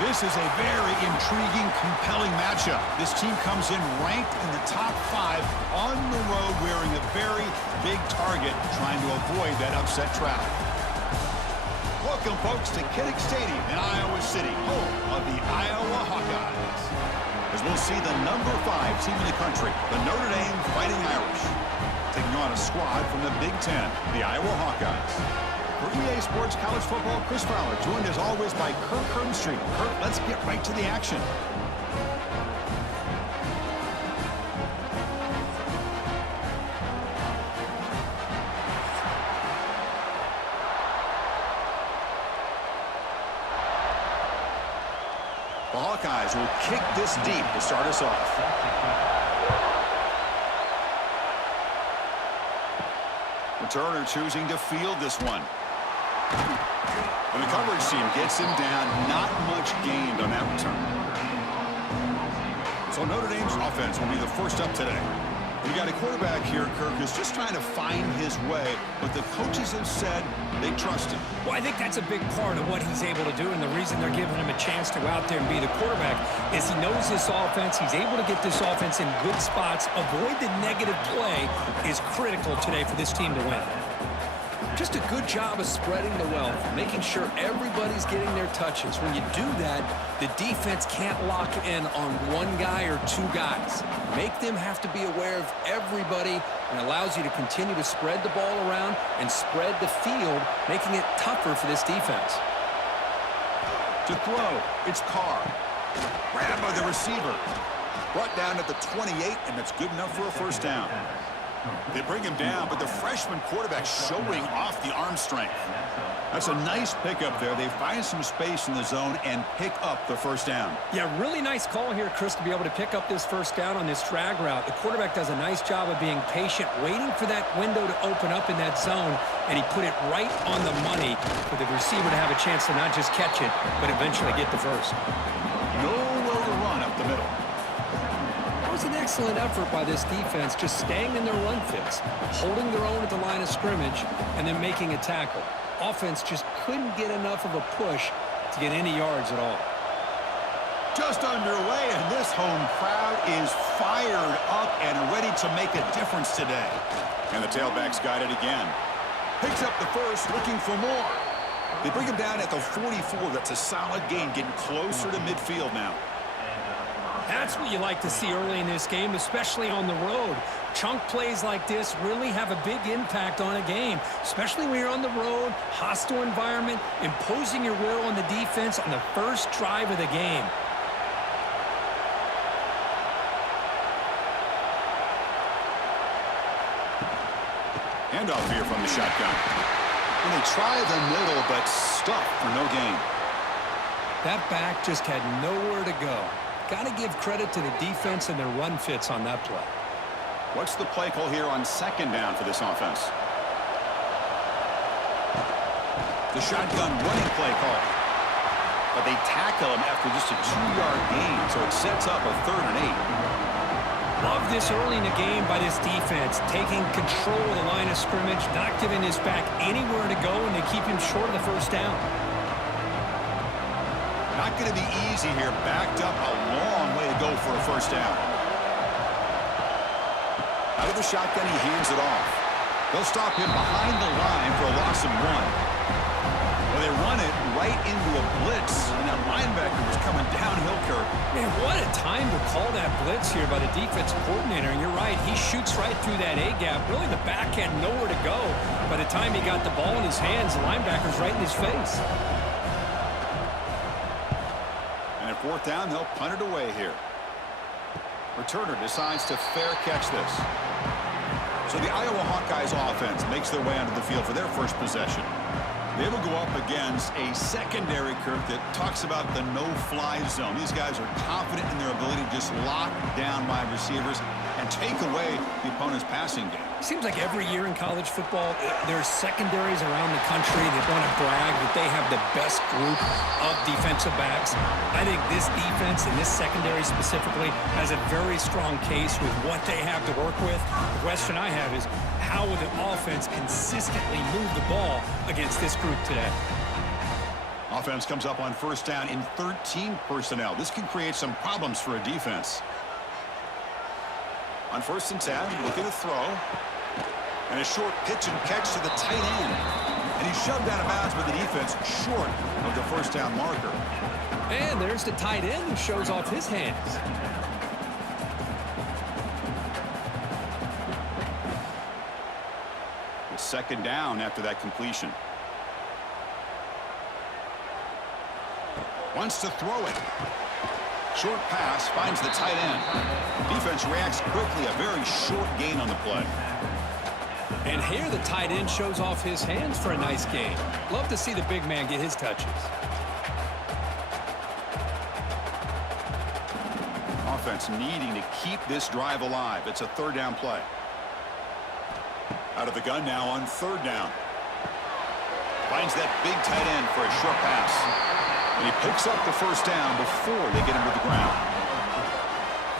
This is a very intriguing, compelling matchup. This team comes in ranked in the top 5 on the road wearing a very big target, trying to avoid that upset trap. Welcome, folks, to Kinnick Stadium in Iowa City, home of the Iowa Hawkeyes. As we'll see the number 5 team in the country, the Notre Dame Fighting Irish, taking on a squad from the Big Ten, the Iowa Hawkeyes. For EA Sports College Football, Chris Fowler, joined as always by Kirk Herbstreit. Kirk, let's get right to the action. The Hawkeyes will kick this deep to start us off. Turner choosing to field this one. And the coverage team gets him down. Not much gained on that return. So Notre Dame's offense will be the first up today. You got a quarterback here, Kirk, who's just trying to find his way, but the coaches have said they trust him. Well, I think that's a big part of what he's able to do, and the reason they're giving him a chance to go out there and be the quarterback is he knows this offense. He's able to get this offense in good spots. Avoid the negative play is critical today for this team to win. Just a good job of spreading the wealth, making sure everybody's getting their touches. When you do that, the defense can't lock in on one guy or two guys. Make them have to be aware of everybody, and allows you to continue to spread the ball around and spread the field, making it tougher for this defense. To throw, it's Carr. Grabbed by the receiver. Brought down at the 28, and that's good enough for a first down. They bring him down, but the freshman quarterback showing off the arm strength. That's a nice pickup there. They find some space in the zone and pick up the first down. Yeah, really nice call here, Chris, to be able to pick up this first down on this drag route. The quarterback does a nice job of being patient, waiting for that window to open up in that zone, and he put it right on the money for the receiver to have a chance to not just catch it, but eventually get the first. Nowhere to run up the middle. That was an excellent effort by this defense, just staying in their run fits, holding their own at the line of scrimmage, and then making a tackle. Offense just couldn't get enough of a push to get any yards at all. Just underway, and this home crowd is fired up and ready to make a difference today. And the tailback's got it again. Picks up the first, looking for more. They bring him down at the 44. That's a solid gain, getting closer to midfield now. That's what you like to see early in this game, especially on the road. Chunk plays like this really have a big impact on a game, especially when you're on the road, hostile environment, imposing your will on the defense on the first drive of the game. Handoff here from the shotgun. And they try the middle, but stuffed for no gain. That back just had nowhere to go. Got to give credit to the defense and their run fits on that play. What's the play call here on second down for this offense? The shotgun running play call. But they tackle him after just a 2-yard gain, so it sets up a 3rd and 8. Love this early in the game by this defense, taking control of the line of scrimmage, not giving this back anywhere to go, and they keep him short of the first down. Not going to be easy here. Backed up a long way to go for a first down. Out of the shotgun, he hands it off. They'll stop him behind the line for a loss of 1. Well, they run it right into a blitz, and that linebacker was coming downhill, Kirk. Man, what a time to call that blitz here by the defensive coordinator. And you're right, he shoots right through that A-gap. Really, the back had nowhere to go. By the time he got the ball in his hands, the linebacker's right in his face. Fourth down, they'll punt it away here. Returner decides to fair catch this. So the Iowa Hawkeyes offense makes their way onto the field for their first possession. They will go up against a secondary, Kirk, that talks about the no-fly zone. These guys are confident in their ability to just lock down wide receivers and take away the opponent's passing game. Seems like every year in college football, there's secondaries around the country that want to brag that they have the best group of defensive backs. I think this defense and this secondary specifically has a very strong case with what they have to work with. The question I have is, how will the offense consistently move the ball against this group today? Offense comes up on first down in 13 personnel. This can create some problems for a defense. On 1st and 10, looking to throw. And a short pitch and catch to the tight end. And he's shoved out of bounds by the defense short of the first down marker. And there's the tight end who shows off his hands. It's 2nd down after that completion. Wants to throw it. Short pass finds the tight end. Defense reacts quickly. A very short gain on the play. And here the tight end shows off his hands for a nice gain. Love to see the big man get his touches. Offense needing to keep this drive alive. It's a 3rd down play. Out of the gun now on 3rd down. Finds that big tight end for a short pass. And he picks up the first down before they get him to the ground.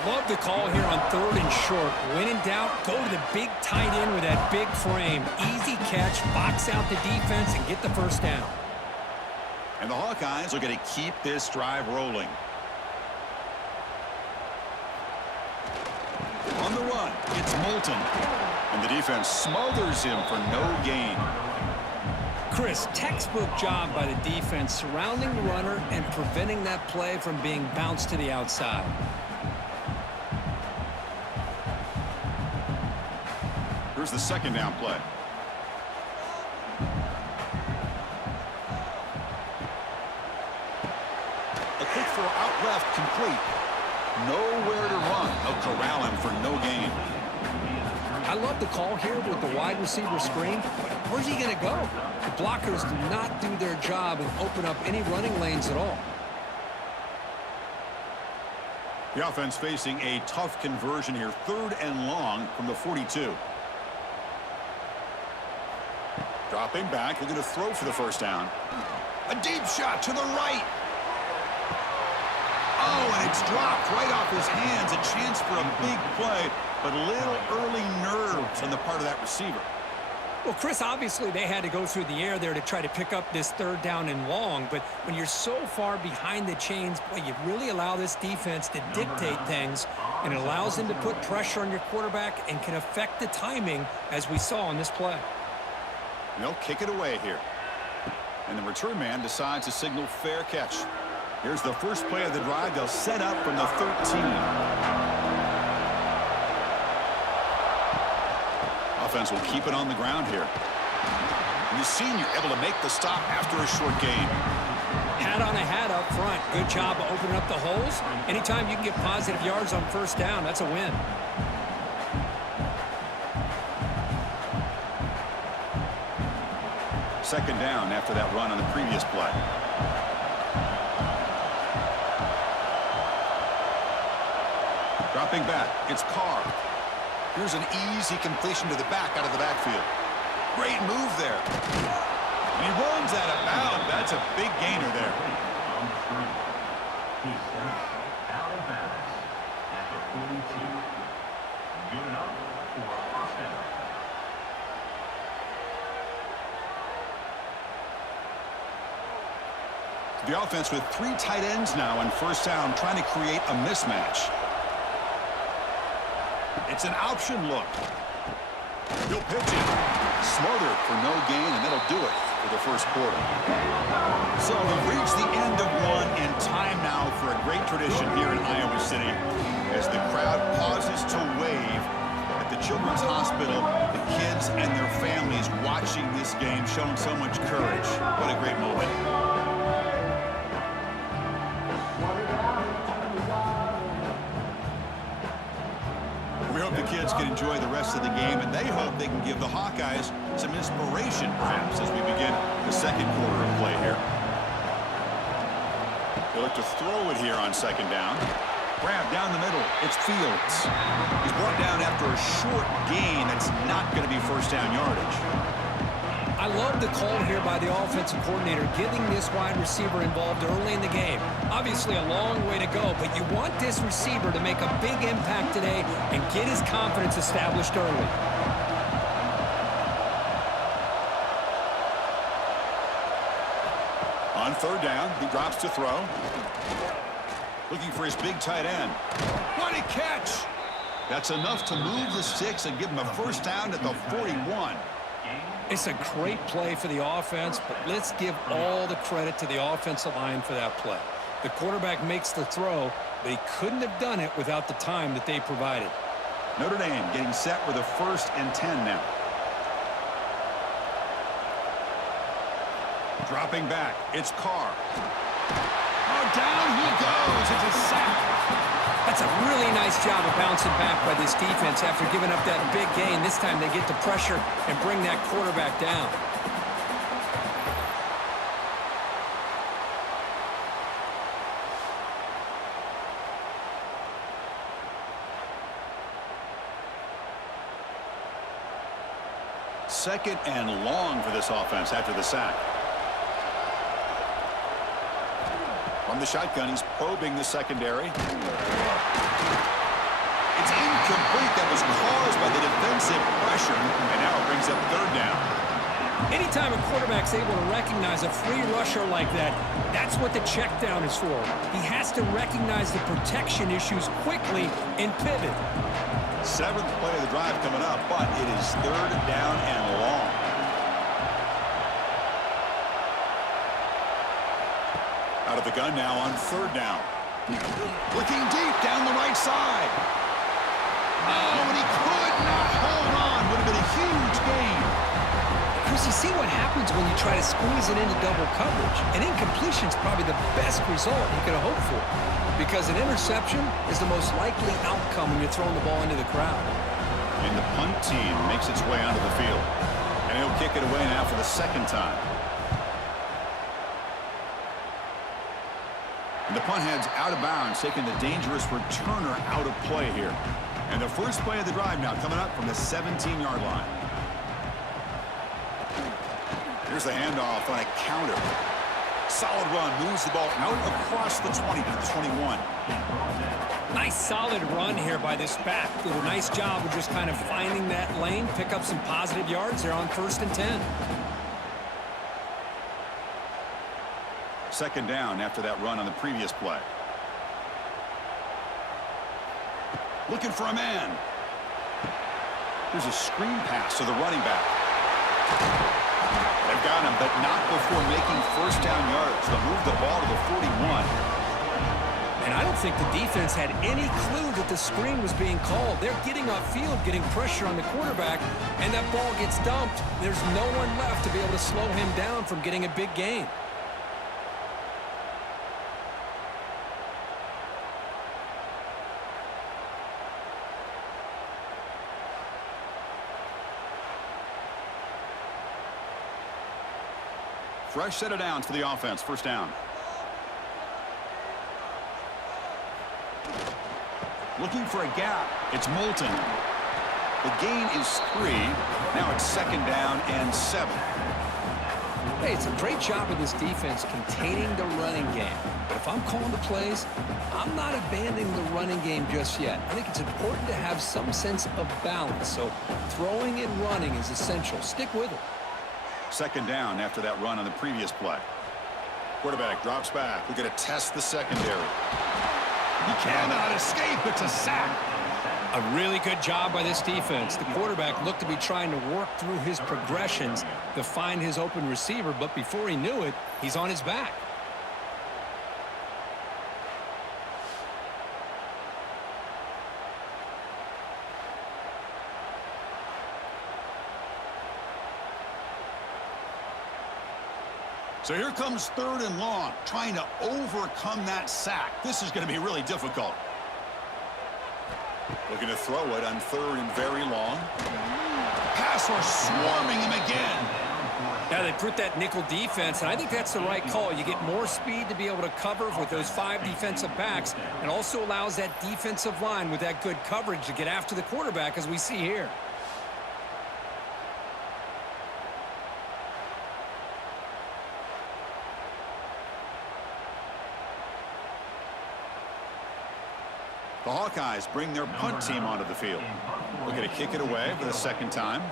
Love the call here on 3rd and short. When in doubt, go to the big tight end with that big frame. Easy catch, box out the defense, and get the first down. And the Hawkeyes are going to keep this drive rolling. On the run, it's Moulton. And the defense smothers him for no gain. Chris, textbook job by the defense surrounding the runner and preventing that play from being bounced to the outside. Here's the 2nd down play. A quick throw out left, complete. Nowhere to run. They'll corral him for no gain. I love the call here with the wide receiver screen. Where's he going to go? The blockers do not do their job and open up any running lanes at all. The offense facing a tough conversion here. 3rd and long from the 42. Dropping back, looking to throw for the first down. A deep shot to the right. Oh, and it's dropped right off his hands. A chance for a big play, but a little early nerves on the part of that receiver. Well, Chris, obviously they had to go through the air there to try to pick up this 3rd down and long, but when you're so far behind the chains, boy, you really allow this defense to dictate things, and it allows them to put pressure on your quarterback and can affect the timing, as we saw on this play. And they'll kick it away here. And the return man decides to signal fair catch. Here's the first play of the drive. They'll set up from the 13. Offense will keep it on the ground here. And the senior able to make the stop after a short gain. Hat on a hat up front. Good job of opening up the holes. Anytime you can get positive yards on first down, that's a win. Second down after that run on the previous play. Dropping back, it's Carr. Here's an easy completion to the back out of the backfield. Great move there. And he runs out of bounds. That's a big gainer there. He steps out of bounds at the 42. Good enough for a first down. The offense with 3 tight ends now on first down, trying to create a mismatch. It's an option look. He'll pitch it. Smothered for no gain, and that'll do it for the first quarter. So we've reached the end of one, and time now for a great tradition here in Iowa City as the crowd pauses to wave at the Children's Hospital. The kids and their families watching this game, showing so much courage. What a great moment. We hope the kids can enjoy the rest of the game, and they hope they can give the Hawkeyes some inspiration, perhaps, as we begin the second quarter of play here. They look to throw it here on second down. Grab down the middle. It's Fields. He's brought down after a short gain. That's not going to be first down yardage. I love the call here by the offensive coordinator, getting this wide receiver involved early in the game. Obviously a long way to go, but you want this receiver to make a big impact today and get his confidence established early. On On third down, he drops to throw. Looking for his big tight end. What a catch! That's enough to move the sticks and give him a first down at the 41. It's a great play for the offense, but let's give all the credit to the offensive line for that play. The quarterback makes the throw, but he couldn't have done it without the time that they provided. Notre Dame getting set with a 1st and 10 now. Dropping back, it's Carr. Oh, down he goes. It's a sack. That's a really nice job of bouncing back by this defense after giving up that big gain. This time they get the pressure and bring that quarterback down. Second and long for this offense after the sack. From the shotgun, he's probing the secondary. It's incomplete. That was caused by the defensive pressure, and now it brings up third down. Anytime a quarterback's able to recognize a free rusher like that, that's what the check down is for. He has to recognize the protection issues quickly and pivot. 7th play of the drive coming up, but it is third down and long. Out of the gun now on third down. Looking deep down the right side. Oh, and he could not hold on. Would have been a huge gain. Chris, you see what happens when you try to squeeze it into double coverage. An incompletion is probably the best result you could have hoped for, because an interception is the most likely outcome when you're throwing the ball into the crowd. And the punt team makes its way onto the field. And he'll kick it away now for the 2nd time. And the punt heads out of bounds, taking the dangerous returner out of play here. And the first play of the drive now coming up from the 17-yard line. Here's the handoff on a counter. Solid run, moves the ball out across the 20 to the 21. Nice solid run here by this back. Did a nice job of just kind of finding that lane, pick up some positive yards there on 1st and 10. 2nd down after that run on the previous play. Looking for a man. Here's a screen pass to the running back. They've got him, but not before making first down yards. They'll move the ball to the 41. And I don't think the defense had any clue that the screen was being called. They're getting off field, getting pressure on the quarterback, and that ball gets dumped. There's no one left to be able to slow him down from getting a big gain. Fresh set of downs for the offense. First down. Looking for a gap. It's Moulton. The gain is 3. Now it's 2nd down and 7. Hey, it's a great job of this defense containing the running game. But if I'm calling the plays, I'm not abandoning the running game just yet. I think it's important to have some sense of balance. So throwing and running is essential. Stick with it. 2nd down after that run on the previous play. Quarterback drops back. We're going to test the secondary. He cannot escape. It's a sack. A really good job by this defense. The quarterback looked to be trying to work through his progressions to find his open receiver, but before he knew it, he's on his back. So here comes 3rd and long, trying to overcome that sack. This is going to be really difficult. Looking to throw it on 3rd and very long. Pass rush swarming him again. Yeah, they put that nickel defense, and I think that's the right call. You get more speed to be able to cover with those 5 defensive backs, and also allows that defensive line with that good coverage to get after the quarterback, as we see here. The Hawkeyes bring their punt team onto the field. Looking to kick it away for the 2nd time.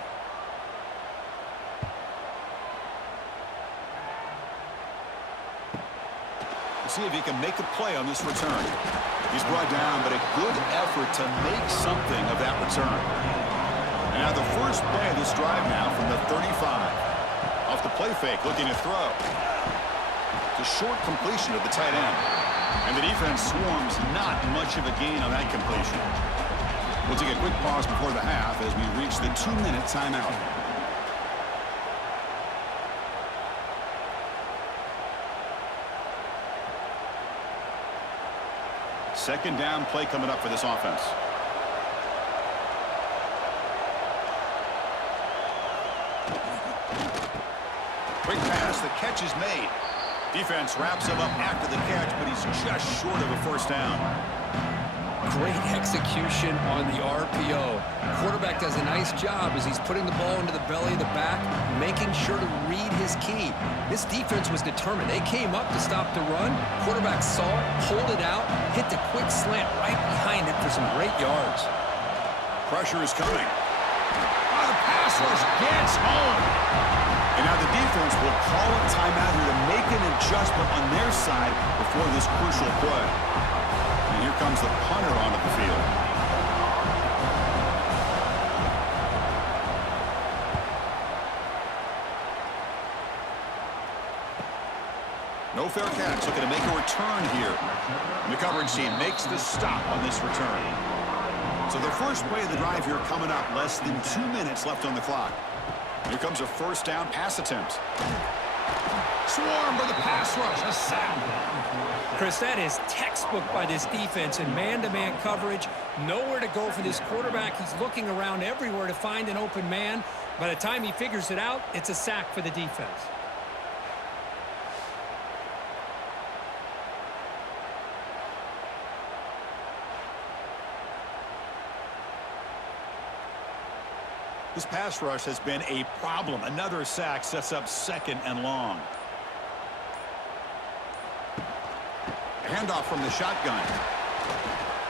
See if he can make a play on this return. He's brought down, but a good effort to make something of that return. And now the first play of this drive now from the 35. Off the play fake, looking to throw. It's a short completion of the tight end. And the defense swarms not much of a gain on that completion. We'll take a quick pause before the half as we reach the 2-minute timeout. Second down play coming up for this offense. Quick pass, the catch is made. Defense wraps him up after the catch, but he's just short of a first down. Great execution on the RPO. Quarterback does a nice job as he's putting the ball into the belly of the back, making sure to read his key. This defense was determined. They came up to stop the run. Quarterback saw it, pulled it out, hit the quick slant right behind it for some great yards. Pressure is coming. Oh, the pass rush gets home. And now the defense will call a timeout here to make an adjustment on their side before this crucial play. And here comes the punter onto the field. No fair catch, looking to make a return here. And the coverage team makes the stop on this return. So the first play of the drive here coming up, less than 2 minutes left on the clock. Here comes a first down pass attempt. Swarm by the pass rush, a sack. Chris, that is textbook by this defense in man-to-man coverage. Nowhere to go for this quarterback. He's looking around everywhere to find an open man. By the time he figures it out, it's a sack for the defense. This pass rush has been a problem. Another sack sets up second and long. Handoff from the shotgun.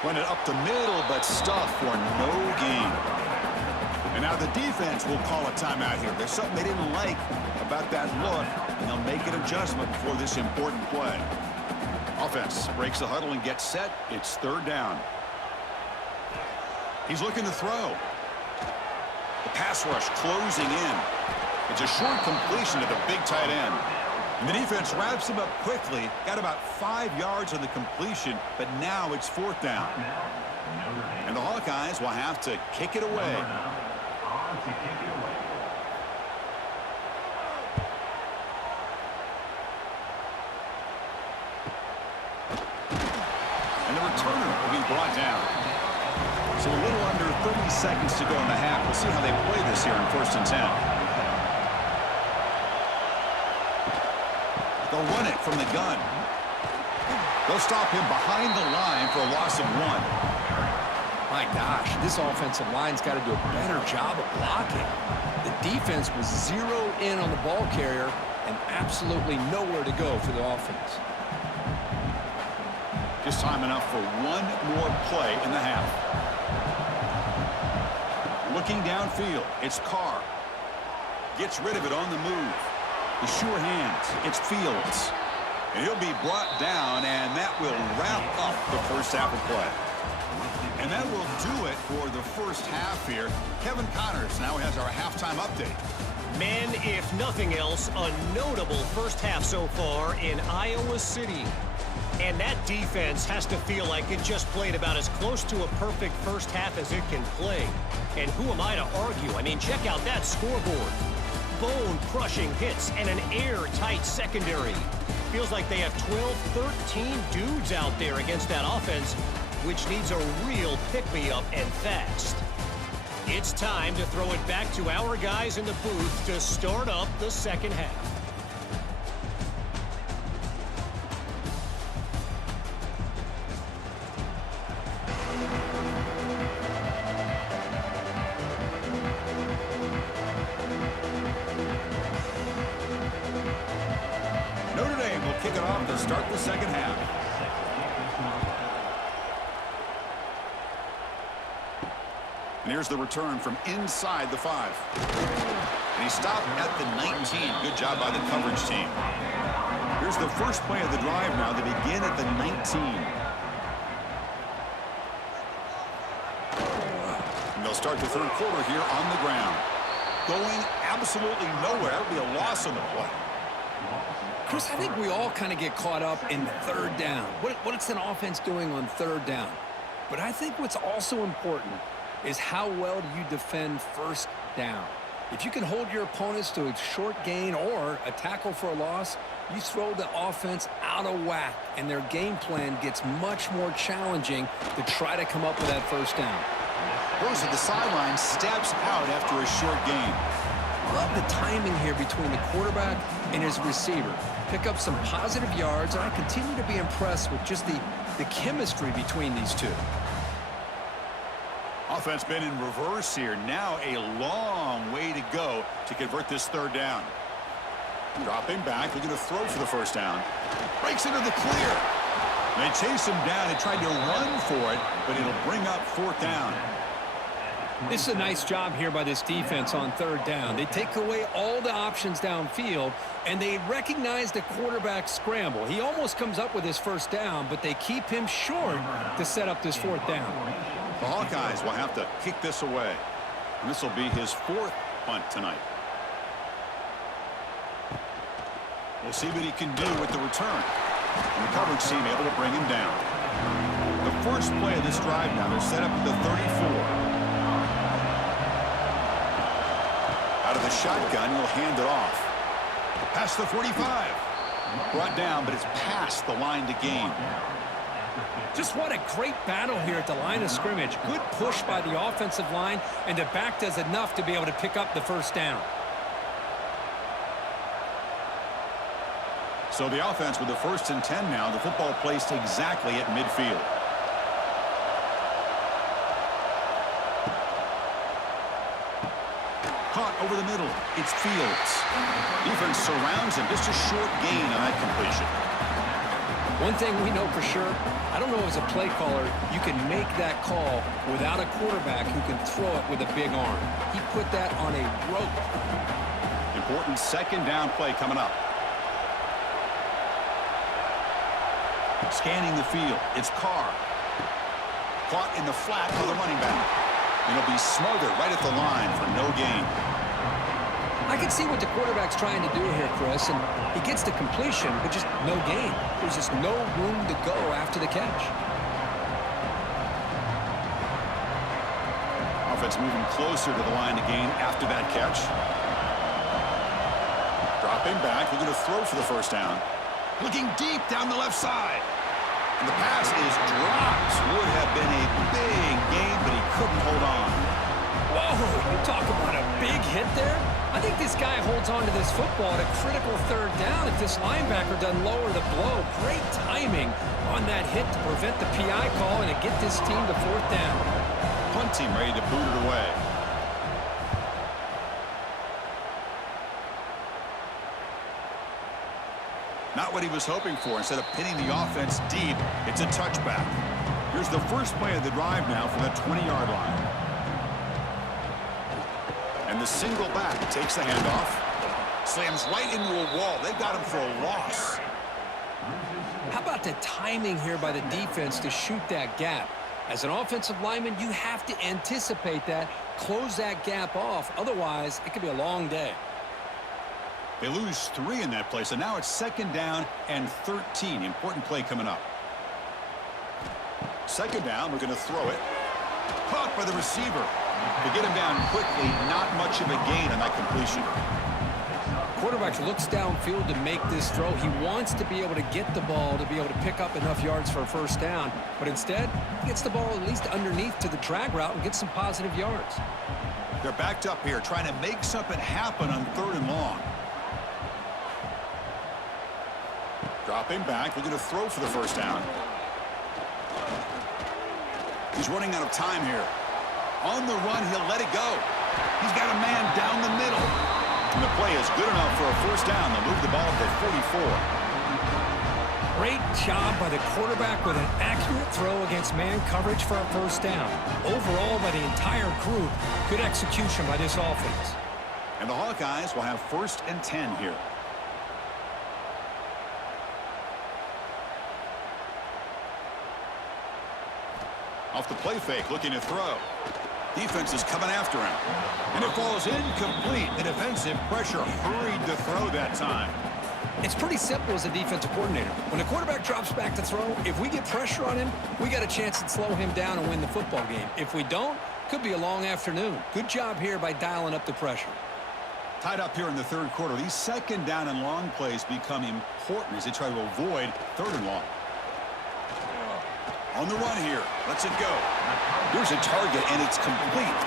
Went it up the middle, but stuffed for no gain. And now the defense will call a timeout here. There's something they didn't like about that look, and they'll make an adjustment for this important play. Offense breaks the huddle and gets set. It's third down. He's looking to throw. The pass rush closing in. It's a short completion to the big tight end. And the defense wraps him up quickly. Got about 5 yards on the completion, but now it's fourth down. And the Hawkeyes will have to kick it away. And the returner will be brought down. So a little under 30 seconds to go in the half. We'll see how they play this here in 1st and 10. They'll run it from the gun. They'll stop him behind the line for a loss of 1. My gosh, this offensive line's got to do a better job of blocking. The defense was zero in on the ball carrier and absolutely nowhere to go for the offense. Just time enough for one more play in the half. Looking downfield, it's Carr. Gets rid of it on the move. The sure hands, it's Fields. And he'll be brought down, and that will wrap up the first half of play. And that will do it for the first half here. Kevin Connors now has our halftime update. Men, if nothing else, a notable first half so far in Iowa City. And that defense has to feel like it just played about as close to a perfect first half as it can play. And who am I to argue? I mean, check out that scoreboard. Bone-crushing hits and an airtight secondary. Feels like they have 12, 13 dudes out there against that offense, which needs a real pick-me-up and fast. It's time to throw it back to our guys in the booth to start up the second half. Notre Dame will kick it off to start the second half. And here's the return from inside the 5. And he stopped at the 19. Good job by the coverage team. Here's Here's the first play of the drive now. They begin at the 19. And they'll start the third quarter here on the ground. Going absolutely nowhere. That would be a loss on the play. Chris, I think we all kind of get caught up in third down. What's an offense doing on third down? But I think what's also important is how well do you defend first down. If you can hold your opponents to a short gain or a tackle for a loss, you throw the offense out of whack, and their game plan gets much more challenging to try to come up with that first down. Goes to the sideline, steps out after a short gain. Love the timing here between the quarterback and his receiver. Pick up some positive yards, and I continue to be impressed with just the chemistry between these two. Offense been in reverse here. Now a long way to go to convert this third down. Dropping back, looking to throw for the first down. Breaks into the clear. They chase him down and tried to run for it, but it'll bring up fourth down. This is a nice job here by this defense on third down. They take away all the options downfield, and they recognize the quarterback scramble. He almost comes up with his first down, but they keep him short to set up this fourth down. The Hawkeyes will have to kick this away. And this will be his fourth punt tonight. We'll see what he can do with the return. And the coverage team able to bring him down. The first play of this drive now, they're set up at the 34. Out of the shotgun, he'll hand it off. Past the 45. Brought down, but it's past the line to gain. Just what a great battle here at the line of scrimmage. Good push by the offensive line, and the back does enough to be able to pick up the first down. So the offense with the 1st and 10 now. The football placed exactly at midfield. Caught over the middle. It's Fields. Defense surrounds him. Just a short gain on that completion. One thing we know for sure, I don't know as a play caller, you can make that call without a quarterback who can throw it with a big arm. He put that on a rope. Important second down play coming up. Scanning the field. It's Carr. Caught in the flat by the running back. And he'll be smothered right at the line for no gain. I can see what the quarterback's trying to do here, Chris, and he gets the completion, but just no gain. There's just no room to go after the catch. Offense moving closer to the line to gain after that catch. Dropping back, looking to throw for the first down. Looking deep down the left side. And the pass is dropped. Would have been a big gain, but he couldn't hold on. Whoa, you talk about a big hit there. I think this guy holds on to this football at a critical third down if this linebacker doesn't lower the blow. Great timing on that hit to prevent the PI call and to get this team to fourth down. Punt team ready to boot it away. Not what he was hoping for. Instead of pinning the offense deep, it's a touchback. Here's the first play of the drive now from the 20-yard line. And the single back takes the handoff. Slams right into a wall. They've got him for a loss. How about the timing here by the defense to shoot that gap? As an offensive lineman, you have to anticipate that, close that gap off. Otherwise, it could be a long day. They lose 3 in that play, so now it's second down and 13. Important play coming up. Second down, we're going to throw it. Caught by the receiver. To get him down quickly, not much of a gain on that completion. Quarterback looks downfield to make this throw. He wants to be able to get the ball to be able to pick up enough yards for a first down. But instead, he gets the ball at least underneath to the drag route and gets some positive yards. They're backed up here, trying to make something happen on 3rd and long. Dropping back, looking to throw for the first down. He's running out of time here. On the run, he'll let it go. He's got a man down the middle. And the play is good enough for a first down. They'll move the ball to 44. Great job by the quarterback with an accurate throw against man coverage for a first down. Overall, by the entire group, good execution by this offense. And the Hawkeyes will have 1st and 10 here. Off the play fake, looking to throw. Defense is coming after him. And it falls incomplete. The defensive pressure hurried to throw that time. It's pretty simple as a defensive coordinator. When the quarterback drops back to throw, if we get pressure on him, we got a chance to slow him down and win the football game. If we don't, could be a long afternoon. Good job here by dialing up the pressure. Tied up here in the third quarter. These second down and long plays become important as they try to avoid third and long. On the run here. Lets it go. Here's a target, and it's complete.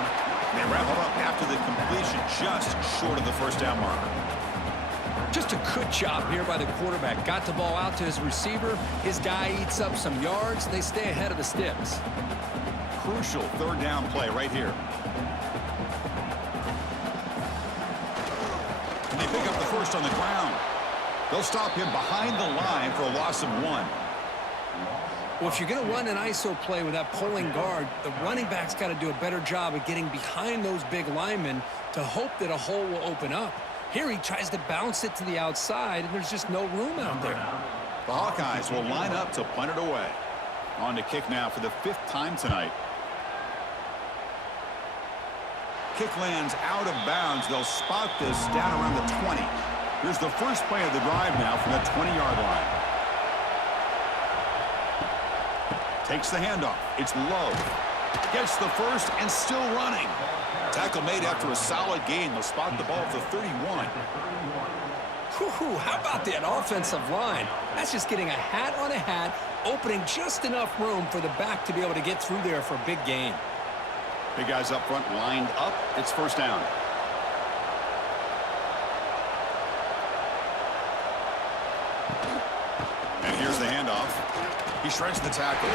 They wrap it up after the completion, just short of the first down marker. Just a good job here by the quarterback. Got the ball out to his receiver. His guy eats up some yards. They stay ahead of the sticks. Crucial third down play right here. And they pick up the first on the ground. They'll stop him behind the line for a loss of 1. Well, if you're going to run an ISO play with that pulling guard, the running back's got to do a better job of getting behind those big linemen to hope that a hole will open up. Here he tries to bounce it to the outside, and there's just no room out there. The Hawkeyes will line up to punt it away. On to kick now for the 5th time tonight. Kick lands out of bounds. They'll spot this down around the 20. Here's the first play of the drive now from the 20-yard line. Takes the handoff. It's low. Gets the first and still running. Tackle made after a solid gain. They'll spot the ball at the 31. Whew, how about that offensive line? That's just getting a hat on a hat, opening just enough room for the back to be able to get through there for a big gain. Big guys up front lined up. It's first down. And here's the handoff. He shreds the tackle.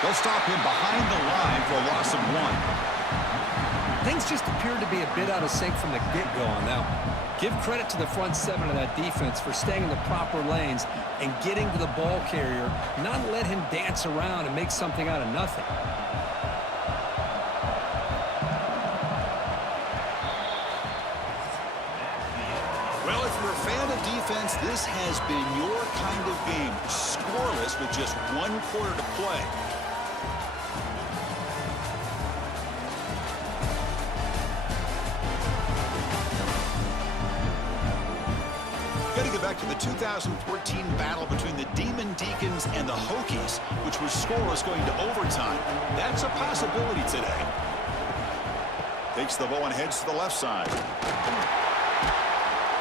They'll stop him behind the line for a loss of 1. Things just appeared to be a bit out of sync from the get-go on that one. Give credit to the front 7 of that defense for staying in the proper lanes and getting to the ball carrier, not let him dance around and make something out of nothing. Well, if you're a fan of defense, this has been your kind of game. Scoreless with just 1 quarter to play. Got to get back to the 2014 battle between the Demon Deacons and the Hokies, which was scoreless going to overtime. That's a possibility today. Takes the ball and heads to the left side.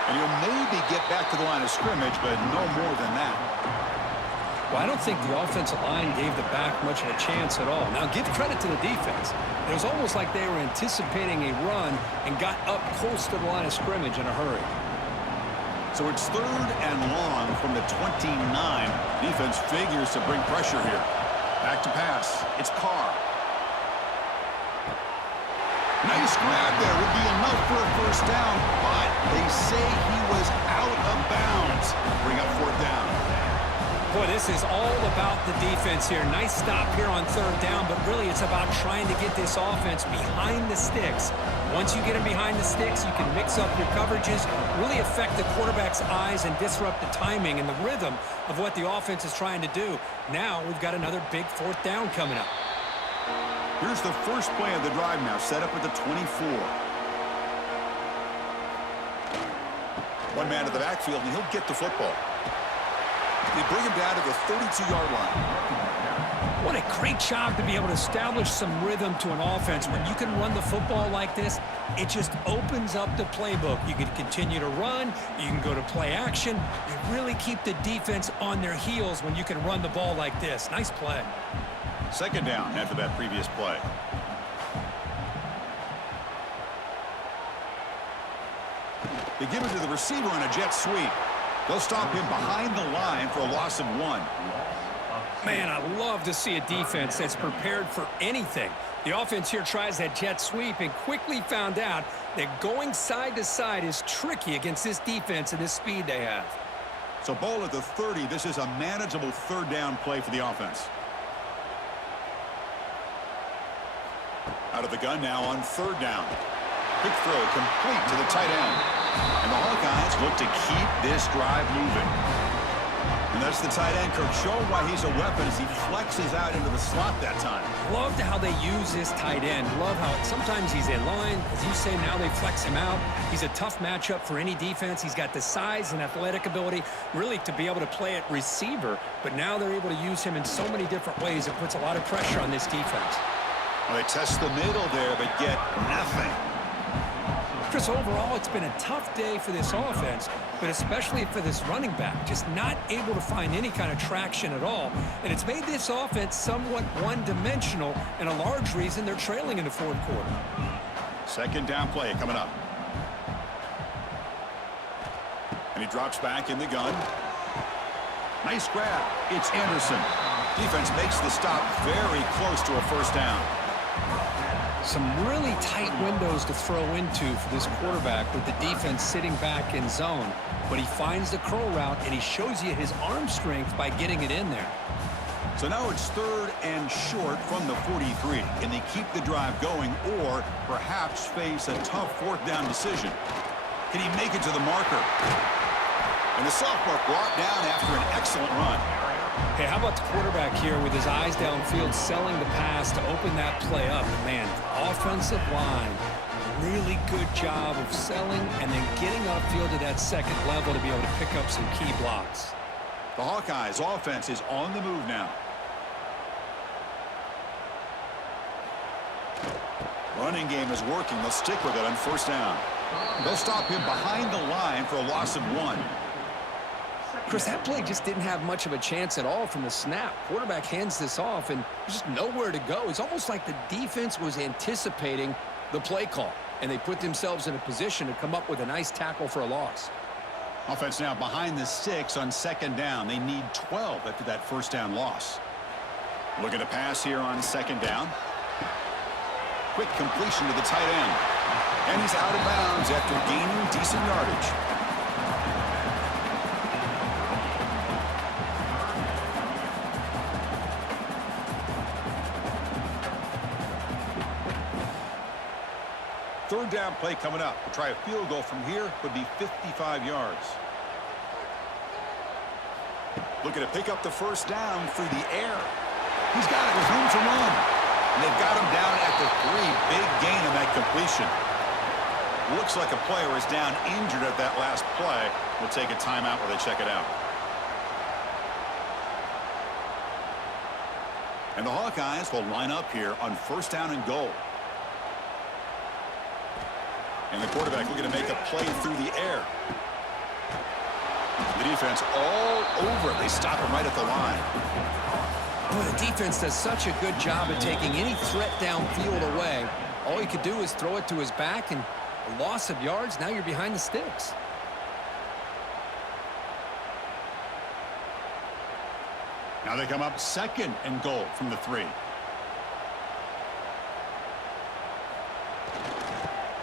And he'll maybe get back to the line of scrimmage, but no more than that. Well, I don't think the offensive line gave the back much of a chance at all. Now, give credit to the defense. It was almost like they were anticipating a run and got up close to the line of scrimmage in a hurry. So it's third and long from the 29. Defense figures to bring pressure here. Back to pass. It's Carr. Nice grab there. Would be enough for a first down, but they say he was out of bounds. Bring up fourth down. Boy, this is all about the defense here. Nice stop here on third down, but really it's about trying to get this offense behind the sticks. Once you get them behind the sticks, you can mix up your coverages, really affect the quarterback's eyes and disrupt the timing and the rhythm of what the offense is trying to do. Now we've got another big fourth down coming up. Here's the first play of the drive now, set up at the 24. One man to the backfield, and he'll get the football. They bring him down to the 32-yard line. What a great job to be able to establish some rhythm to an offense. When you can run the football like this, it just opens up the playbook. You can continue to run. You can go to play action. You really keep the defense on their heels when you can run the ball like this. Nice play. Second down after that previous play. They give it to the receiver on a jet sweep. They'll stop him behind the line for a loss of 1. Man, I love to see a defense that's prepared for anything. The offense here tries that jet sweep and quickly found out that going side to side is tricky against this defense and this speed they have. So ball at the 30. This is a manageable third down play for the offense. Out of the gun now on third down. Quick throw complete to the tight end. And the Hawkeyes look to keep this drive moving. And that's the tight end, Kirk, showing why he's a weapon as he flexes out into the slot that time. Loved how they use this tight end. Love how sometimes he's in line. As you say, now they flex him out. He's a tough matchup for any defense. He's got the size and athletic ability really to be able to play at receiver. But now they're able to use him in so many different ways. It puts a lot of pressure on this defense. Well, they test the middle there, but get nothing. Chris, overall, it's been a tough day for this offense, but especially for this running back, just not able to find any kind of traction at all. And it's made this offense somewhat one-dimensional, and a large reason they're trailing in the fourth quarter. Second down play coming up. And he drops back in the gun. Nice grab. It's Anderson. Defense makes the stop very close to a first down. Some really tight windows to throw into for this quarterback with the defense sitting back in zone. But he finds the curl route, and he shows you his arm strength by getting it in there. So now it's third and short from the 43. Can they keep the drive going or perhaps face a tough fourth down decision? Can he make it to the marker? And the sophomore brought down after an excellent run. Hey, how about the quarterback here with his eyes downfield selling the pass to open that play up? And man, offensive line, really good job of selling and then getting upfield to that second level to be able to pick up some key blocks. The Hawkeyes offense is on the move now. Running game is working. They'll stick with it on first down. They'll stop him behind the line for a loss of 1. Chris, that play just didn't have much of a chance at all from the snap. Quarterback hands this off, and there's just nowhere to go. It's almost like the defense was anticipating the play call, and they put themselves in a position to come up with a nice tackle for a loss. Offense now behind the 6 on second down. They need 12 after that first down loss. Looking to pass here on second down. Quick completion to the tight end. And he's out of bounds after gaining decent yardage. Third down play coming up. We'll try a field goal from here. Would be 55 yards. Looking to pick up the first down through the air. He's got it with room to run. And they've got him down at the 3. Big gain on that completion. Looks like a player is down injured at that last play. We'll take a timeout while they check it out. And the Hawkeyes will line up here on first down and goal. And the quarterback looking to make a play through the air. The defense all over it. They stop him right at the line. Boy, the defense does such a good job of taking any threat downfield away. All he could do is throw it to his back, and a loss of yards, now you're behind the sticks. Now they come up second and goal from the 3.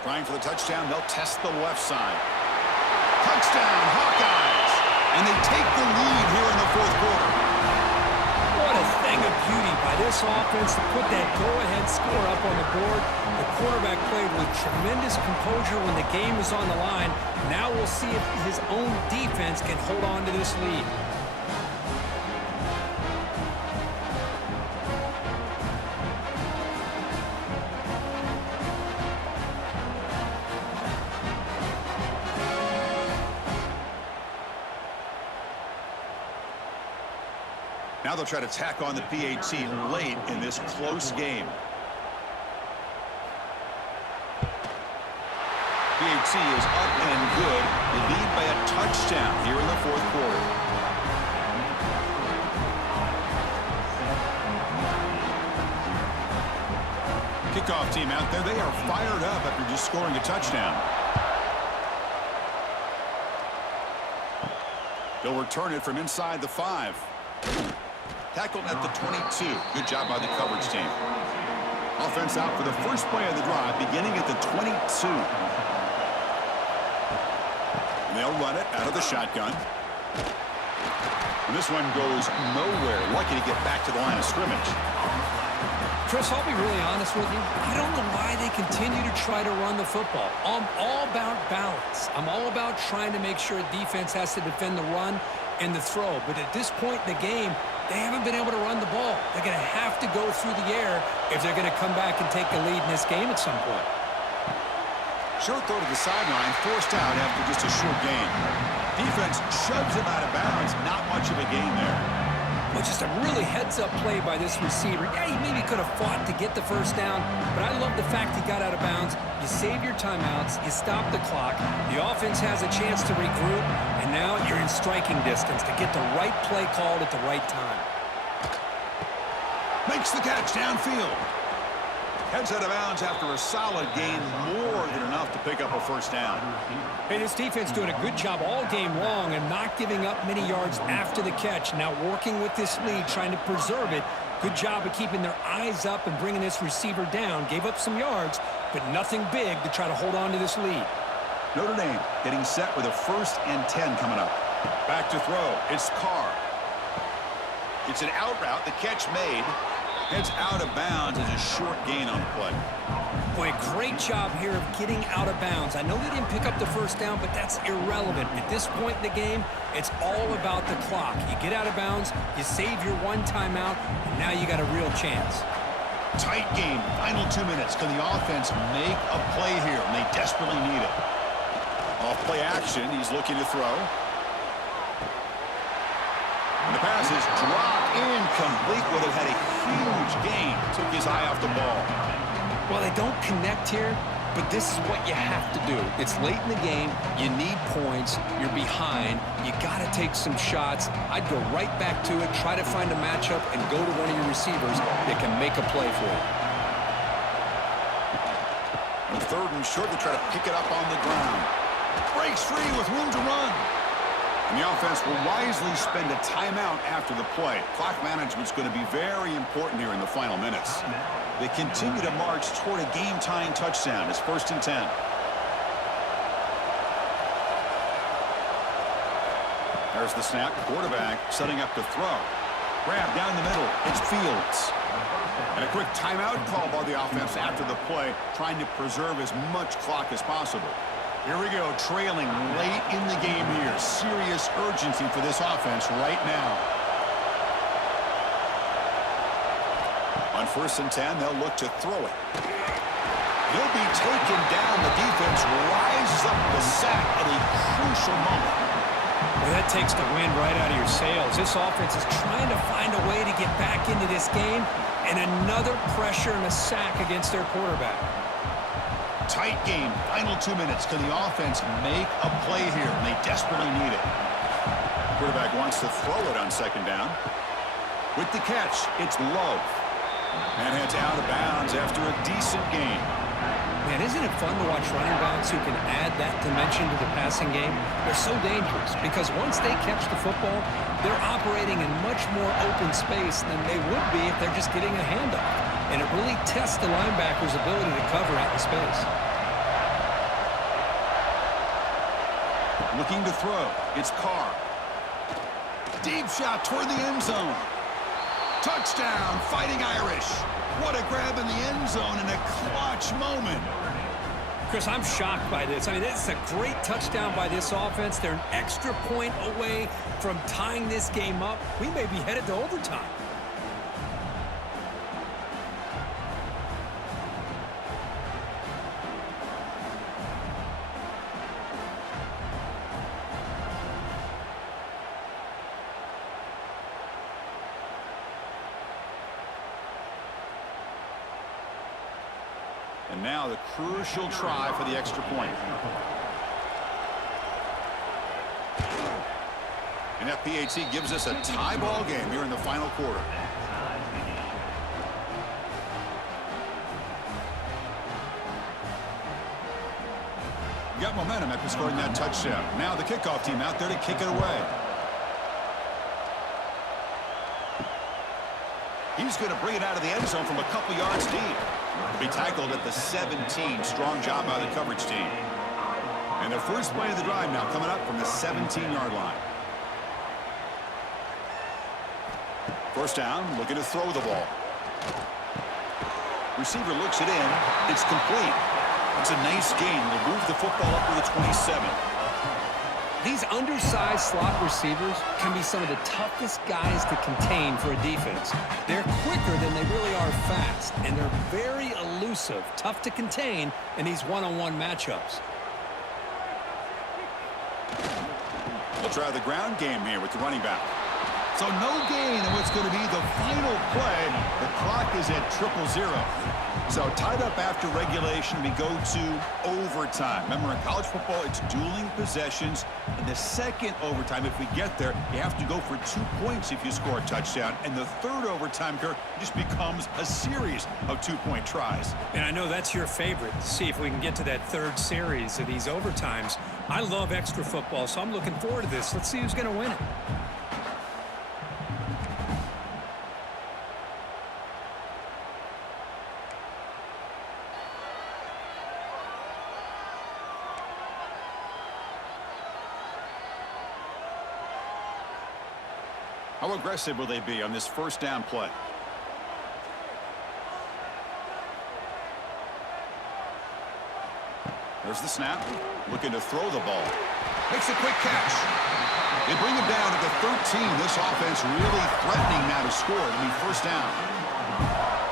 Trying for the touchdown. They'll test the left side. Touchdown, Hawkeyes! And they take the lead here in the fourth quarter. What a thing of beauty by this offense to put that go-ahead score up on the board. The quarterback played with tremendous composure when the game was on the line. Now we'll see if his own defense can hold on to this lead. Now they'll try to tack on the PAT late in this close game. PAT is up and good. They lead by a touchdown here in the fourth quarter. Kickoff team out there. They are fired up after just scoring a touchdown. They'll return it from inside the 5. Tackled at the 22. Good job by the coverage team. Offense out for the first play of the drive, beginning at the 22. And they'll run it out of the shotgun. And this one goes nowhere. Lucky to get back to the line of scrimmage. Chris, I'll be really honest with you. I don't know why they continue to try to run the football. I'm all about balance. I'm all about trying to make sure defense has to defend the run and the throw. But at this point in the game, they haven't been able to run the ball. They're going to have to go through the air if they're going to come back and take the lead in this game at some point. Short throw to the sideline, forced out after just a short gain. Defense shoves him out of bounds. Not much of a gain there. Well, just a really heads-up play by this receiver. Yeah, he maybe could have fought to get the first down, but I love the fact he got out of bounds. You save your timeouts, you stop the clock, the offense has a chance to regroup, and now you're in striking distance to get the right play called at the right time. Makes the catch downfield. Heads out of bounds after a solid gain, more than enough to pick up a first down. Hey, this defense doing a good job all game long and not giving up many yards after the catch. Now working with this lead, trying to preserve it. Good job of keeping their eyes up and bringing this receiver down. Gave up some yards, but nothing big to try to hold on to this lead. Notre Dame getting set with a 1st and 10 coming up. Back to throw. It's Carr. It's an out route. The catch made. Heads out of bounds as a short gain on the play. Boy, great job here of getting out of bounds. I know they didn't pick up the first down, but that's irrelevant. At this point in the game, it's all about the clock. You get out of bounds, you save your one timeout, and now you got a real chance. Tight game. Final 2 minutes. Can the offense make a play here? And they desperately need it. Off play action. He's looking to throw. And the pass is dropped incomplete. Would have had a huge gain. Took his eye off the ball. Well, they don't connect here, but this is what you have to do. It's late in the game. You need points. You're behind. You got to take some shots. I'd go right back to it, try to find a matchup, and go to one of your receivers that can make a play for you. On 3rd and short, they try to pick it up on the ground. Breaks free with room to run. And the offense will wisely spend a timeout after the play. Clock management's going to be very important here in the final minutes. They continue to march toward a game-tying touchdown. It's 1st and 10. There's the snap. Quarterback setting up to throw. Grab down the middle. It's Fields. And a quick timeout call by the offense after the play, trying to preserve as much clock as possible. Here we go, trailing late in the game here. Serious urgency for this offense right now. On 1st and 10, they'll look to throw it. He'll be taken down. The defense rises up the sack at a crucial moment. Well, that takes the wind right out of your sails. This offense is trying to find a way to get back into this game, and another pressure and a sack against their quarterback. Tight game. Final 2 minutes. Can the offense make a play here? And they desperately need it. Quarterback wants to throw it on 2nd down. With the catch, it's Love. And heads out of bounds after a decent game. Man, isn't it fun to watch running backs who can add that dimension to the passing game? They're so dangerous because once they catch the football, they're operating in much more open space than they would be if they're just getting a handoff. And it really tests the linebacker's ability to cover out in space. Looking to throw. It's Carr. Deep shot toward the end zone. Touchdown, Fighting Irish. What a grab in the end zone in a clutch moment. Chris, I'm shocked by this. I mean, it's a great touchdown by this offense. They're an extra point away from tying this game up. We may be headed to overtime. And now the crucial try for the extra point. And that PAT gives us a tie ball game here in the final quarter. Got momentum after scoring that touchdown. Now the kickoff team out there to kick it away. He's going to bring it out of the end zone from a couple yards deep. Be tackled at the 17. Strong job by the coverage team. And their first play of the drive now coming up from the 17-yard line. First down, looking to throw the ball. Receiver looks it in. It's complete. It's a nice gain. They'll move the football up to the 27. These undersized slot receivers can be some of the toughest guys to contain for a defense. They're quicker than they really are fast, and they're very elusive, tough to contain in these one-on-one matchups. We'll try the ground game here with the running back. So no gain in what's going to be the final play. The clock is at 0-0. So tied up after regulation, we go to overtime. Remember, in college football, it's dueling possessions. In the second overtime, if we get there, you have to go for 2 points if you score a touchdown. And the third overtime, Kirk, just becomes a series of 2-point tries. And I know that's your favorite. See if we can get to that third series of these overtimes. I love extra football, so I'm looking forward to this. Let's see who's going to win it. How aggressive will they be on this first down play? There's the snap. Looking to throw the ball. Makes a quick catch. They bring him down at the 13. This offense really threatening now to score. It'll be first down.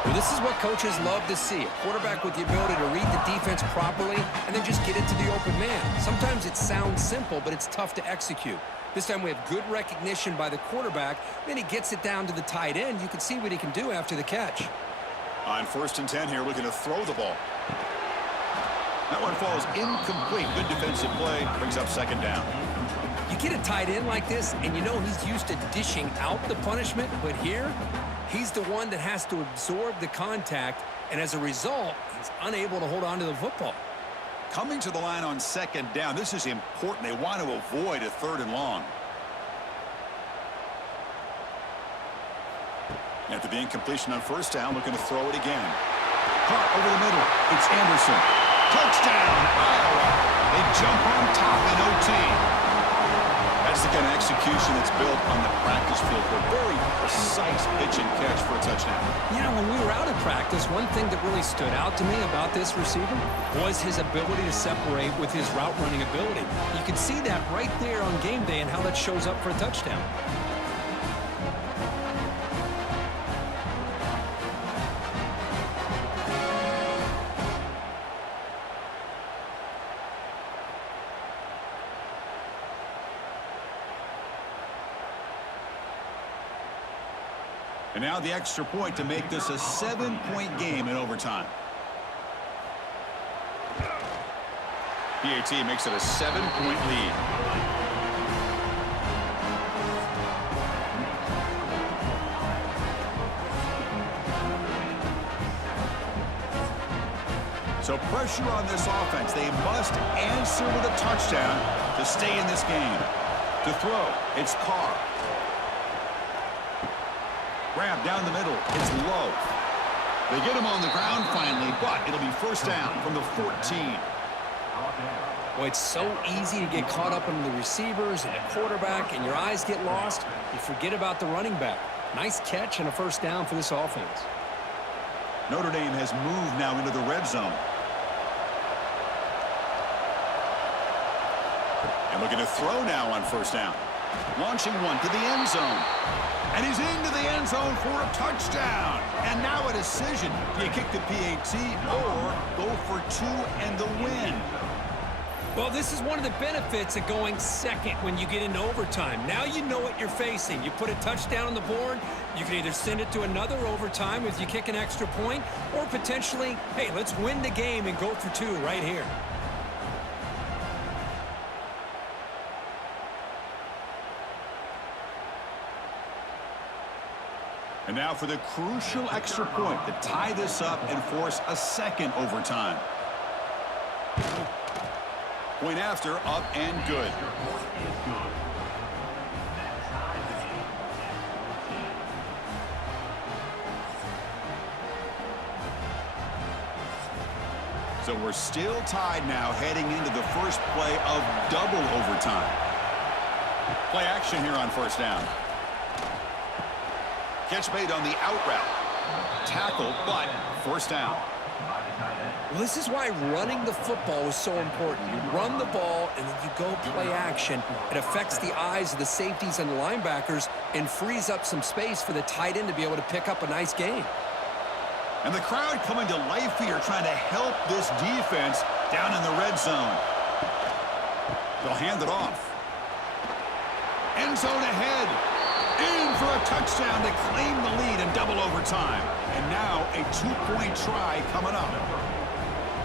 Well, this is what coaches love to see. A quarterback with the ability to read the defense properly and then just get it to the open man. Sometimes it sounds simple, but it's tough to execute. This time we have good recognition by the quarterback. Then he gets it down to the tight end. You can see what he can do after the catch. On 1st and 10 here, looking to throw the ball. That one falls incomplete. Good defensive play. Brings up second down. You get a tight end like this, and you know he's used to dishing out the punishment. But here, he's the one that has to absorb the contact. And as a result, he's unable to hold on to the football. Coming to the line on second down. This is important. They want to avoid a 3rd and long. After the incompletion on first down, looking to throw it again. Caught over the middle. It's Anderson. Touchdown, Iowa. They jump on top in OT. That's the kind of execution that's built on the practice field. A very precise pitch and catch for a touchdown. You know, when we were out of practice, one thing that really stood out to me about this receiver was his ability to separate with his route running ability. You can see that right there on game day and how that shows up for a touchdown. And now the extra point to make this a 7-point game in overtime. PAT makes it a 7-point lead. So pressure on this offense. They must answer with a touchdown to stay in this game. To throw, it's Carr. Grab down the middle. It's low. They get him on the ground finally, but it'll be first down from the 14. Boy, it's so easy to get caught up in the receivers and the quarterback, and your eyes get lost. You forget about the running back. Nice catch and a first down for this offense. Notre Dame has moved now into the red zone. And looking to throw now on first down. Launching one to the end zone. And he's into the end zone for a touchdown. And now a decision. Do you kick the PAT or go for 2 and the win? Well, this is one of the benefits of going second when you get into overtime. Now you know what you're facing. You put a touchdown on the board, you can either send it to another overtime if you kick an extra point, or potentially, hey, let's win the game and go for 2 right here. And now for the crucial extra point to tie this up and force a second overtime. Point after, up and good. So we're still tied now heading into the first play of double overtime. Play action here on first down. Catch made on the out route. Tackle, but first down. Well, this is why running the football is so important. You run the ball, and then you go play action. It affects the eyes of the safeties and linebackers and frees up some space for the tight end to be able to pick up a nice gain. And the crowd coming to life here, trying to help this defense down in the red zone. They'll hand it off. End zone ahead. In for a touchdown to claim the lead in double overtime. And now a 2-point try coming up.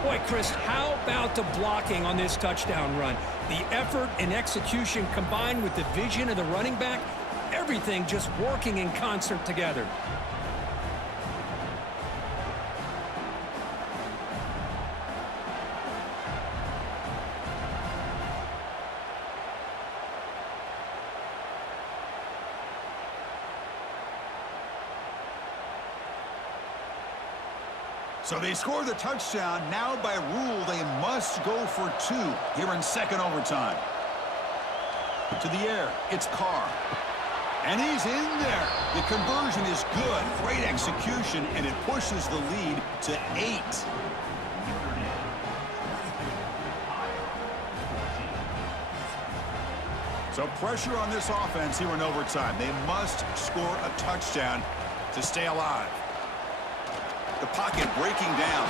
Boy, Chris, how about the blocking on this touchdown run? The effort and execution combined with the vision of the running back, everything just working in concert together. So they score the touchdown. Now by rule, they must go for 2 here in second overtime. To the air, it's Carr. And he's in there. The conversion is good. Great execution, and it pushes the lead to 8. So pressure on this offense here in overtime. They must score a touchdown to stay alive. The pocket breaking down.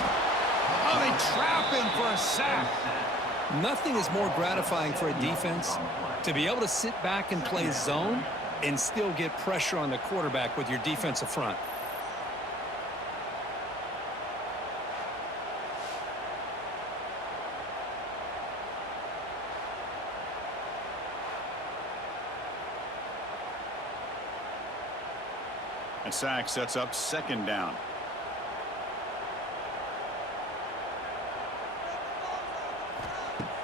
Oh, they trap him for a sack. Nothing is more gratifying for a defense to be able to sit back and play zone and still get pressure on the quarterback with your defensive front. And sack sets up second down.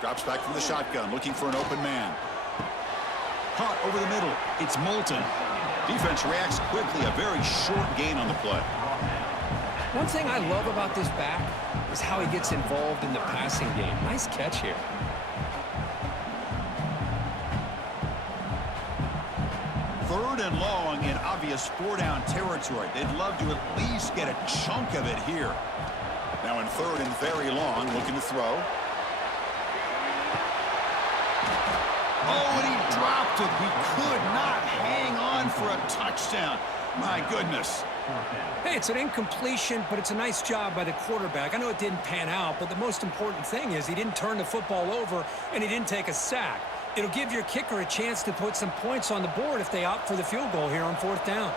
Drops back from the shotgun, looking for an open man. Caught over the middle. It's Moulton. Defense reacts quickly. A very short gain on the play. One thing I love about this back is how he gets involved in the passing game. Nice catch here. Third and long in obvious 4-down territory. They'd love to at least get a chunk of it here. Now in third and very long, looking to throw. Oh, and he dropped it. He could not hang on for a touchdown. My goodness. Hey, it's an incompletion, but it's a nice job by the quarterback. I know it didn't pan out, but the most important thing is he didn't turn the football over and he didn't take a sack. It'll give your kicker a chance to put some points on the board if they opt for the field goal here on 4th down.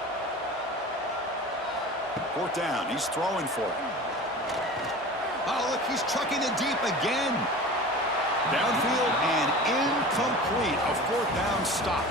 4th down. He's throwing for it. Oh, look, he's trucking it deep again. Downfield and incomplete. A 4th down stop.